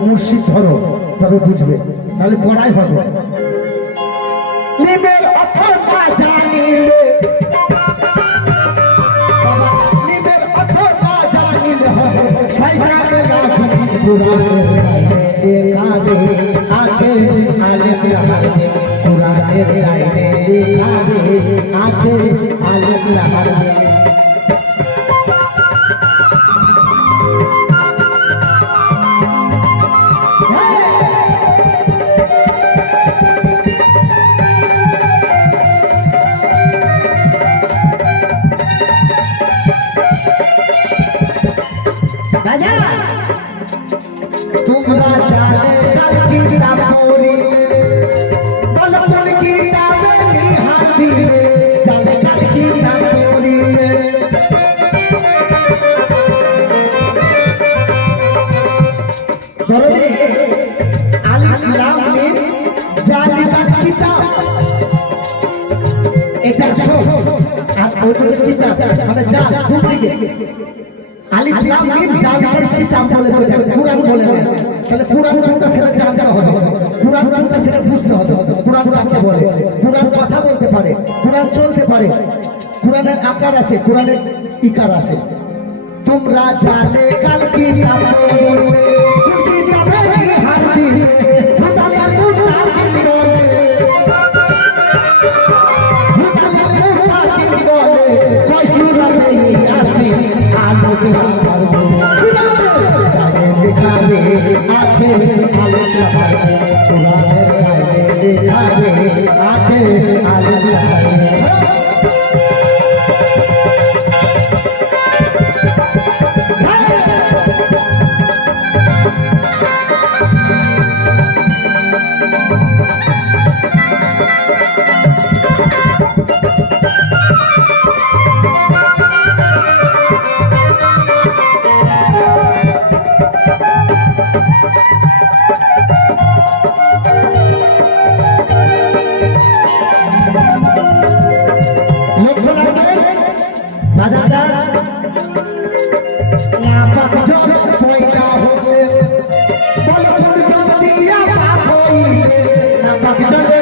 মুর্শিদ ধরো তবে বুঝবে তাহলে পড়াই হবে। আছে আলেম লাহারে এটা সব। আর ওই কিতাব মানে যা দুদিকে আলিফ লাম মিম জালিকাল কিতাব বলে চলে বলে না তাহলে সেটা জানতে হবে। কুরআন বলে? কুরআন কথা বলতে পারে, কুরআন চলতে পারে। কুরআনের আকার আছে, কুরআনের ইকার আছে। তোমরা জালে কাল কিতাবে লক্ষ্য না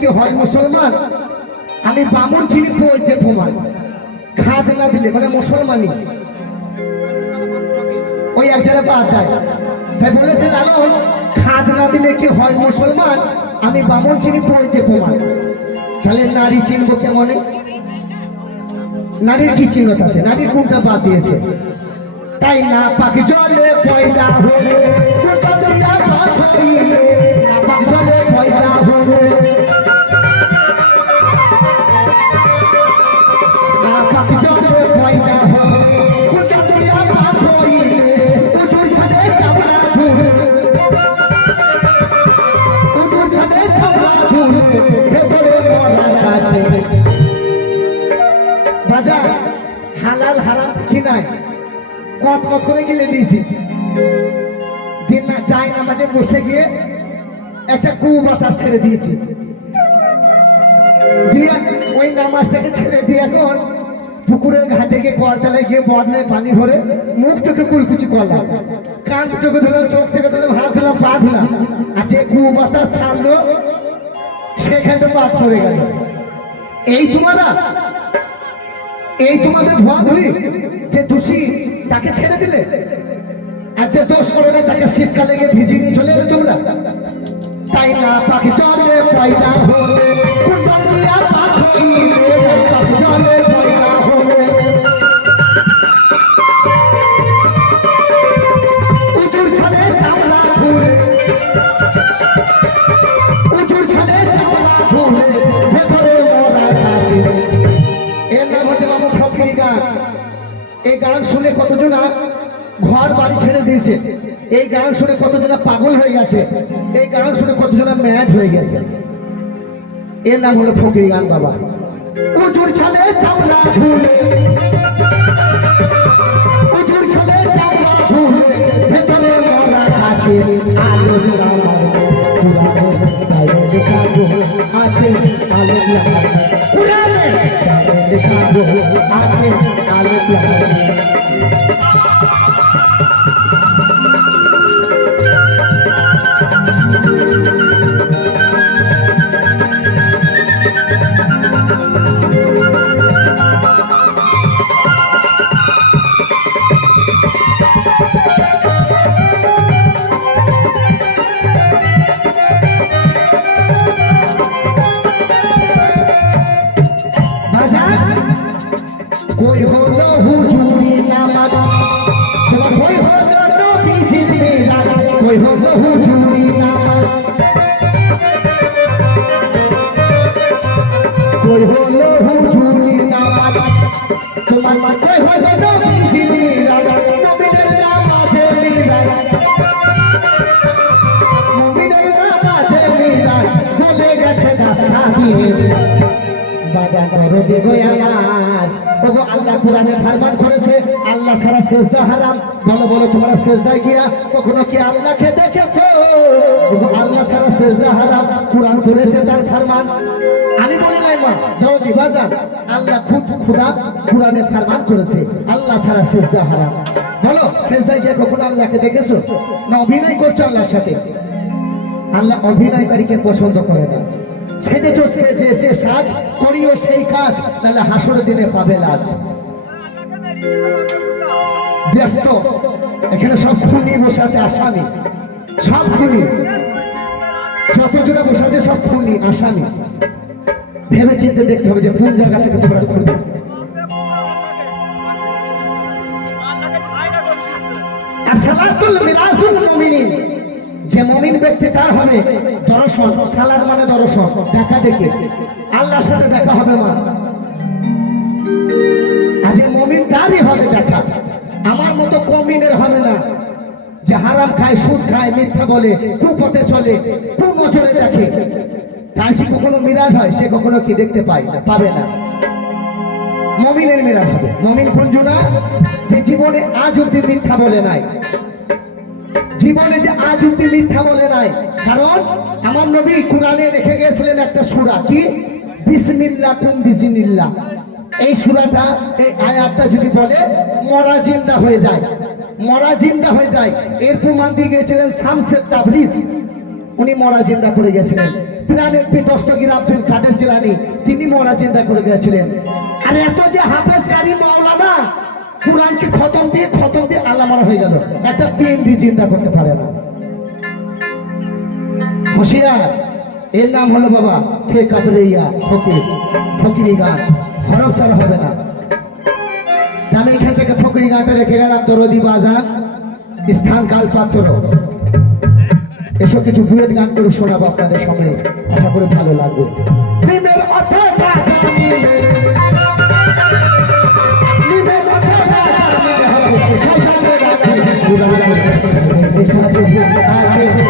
কি হয় মুসলমান? আমি বামুন চিনি বইতে প্রমাণ। খাদ না দিলে মানে মুসলমানই। ওই এক জায়গায় বাদ দেয়। তাই বলেছে লালন খাদ না দিলে কি হয় মুসলমান? আমি বামুন চিনি বইতে প্রমাণ। তাহলে নারী চিনবো কেমনে? নারীর কি চিহ্নত আছে? নারীর কোনটা বাদ দিয়েছে? তাই না পাখি জলে পয়দা হলে। কত করে গেলে দিয়েছি। দিন না চাই নামাজে বসে গিয়ে একটা কু বাতাস ছেড়ে দিয়েছি। দিয়ে ওই নামাজটাকে ছেড়ে দিয়ে এখন পুকুরের ঘাটে গিয়ে কলতলায় গিয়ে বদলে পানি ভরে মুখ থেকে কুলকুচি করলাম। কান থেকে ধরলাম চোখ থেকে ধরলাম, হাত ধরলাম, পা ধরলাম। আর যে কু বাতাস ছাড়লো, সেখানে বাদ ধরে গেল। এই তোমরা এই তোমাদের ভয় ধরি যে দোষী, তাকে ছেড়ে দিলে? আর যে দোষ করে না, তাকে শীতকালে গিয়ে ভিজিয়ে নিয়ে চলে এলে তোমরা? তাই না, পাখি চলে তাই হলে ফকিরি গান। এই গান শুনে কতজন ঘর বাড়ি ছেড়ে দিয়েছে। এই গান শুনে কতজন পাগল হয়ে গেছে। এই গান শুনে কতজন ম্যাড হয়ে গেছে। এর নাম হলো ফকির গান বাবা। উজুর ছালে চামড়া ঝুলে। আল্লাহ কোরআনে ফরমান করেছে আল্লাহ ছাড়া সেজদা হারাম বলো বলো তোমরা সেজদায় গিয়া কখনো কি আল্লাহকে দেখেছ আল্লাহ ছাড়া আল্লাহ খুদ খুদা কোরআনে ফরমান করেছে আল্লাহ ছাড়া সেজদা হারাম বলো সেজদায় গিয়ে কখনো আল্লাহকে দেখেছ না অভিনয় করছ আল্লাহর সাথে আল্লাহ অভিনয়কারীকে পছন্দ করে না সেজেছ সেজে সে সাজ, করিও সেই কাজ, নাহলে হাসর দিনে পাবে লাজ। ব্যস্ত। এখানে সব খুনি বসে আছে, আসামি। সব খুনি। যত জোড়া বসে আছে, সব খুনি, আসামি। ভেবে চিন্তে দেখতে হবে যে কোন জায়গা থেকে তোমরা খুনি। আর সালাতুল মিরাজুল মুমিনিন। যে মমিন ব্যক্তি তার হবে দর্শন সালাদ মানে দর্শন, দেখা দেখে। আল্লাহর সাথে দেখা হবে মা। আজ মমিন তারই হবে দেখা। আমার মতো কমিনের হবে না। যে হারাম খায়, সুদ খায়, মিথ্যা বলে, কুপথে চলে কুমচরে দেখে। তার কি কখনো মিরাজ হয়? সে কখনো কি দেখতে পায় না, পাবে না। মমিনের মিরাজ হবে। মমিন কুঞ্জুনা যে জীবনে আজ অব্দি মিথ্যা বলে নাই। জীবনে যে আজ অব্দি মিথ্যা বলে নাই। কারণ আমার নবী কোরআনে রেখে গিয়েছিলেন একটা সূরা। কি? বিসমিল্লাহ কুম বিসমিল্লাহ। এই সূরাটা, এই আয়াতটা যদি বলে, মরা জিন্দা হয়ে যায়। মরা জিন্দা হয়ে যায়। এর প্রমাণ দিয়ে গিয়েছিলেন শামসের তাবরিজ উনি মরা জিন্দা করে গেছিলেন প্রাণের দস্তগির আব্দুল কাদের জিলানি, তিনি মরা জিন্দা করে গেছিলেন আর এত যে হাফেজ কারি মাওলানা কোরআনকে খতম দিয়ে খতম দিয়ে আলামারা হয়ে গেল। একটা পিএমডি চিন্তা করতে পারে না। হুশিয়ার এর নাম হলো বাবা ফে কাবরেইয়া ফকির। ফকিরি গান, হরফ চাল হবে না। আমি এখান থেকে ফকিরি গানটা রেখে গেলাম দরদি বাজার স্থান কাল পাত্র। এসব কিছু বুয়েট গান করে শোনাবো আপনাদের সঙ্গে। আশা করে ভালো লাগবে। এখন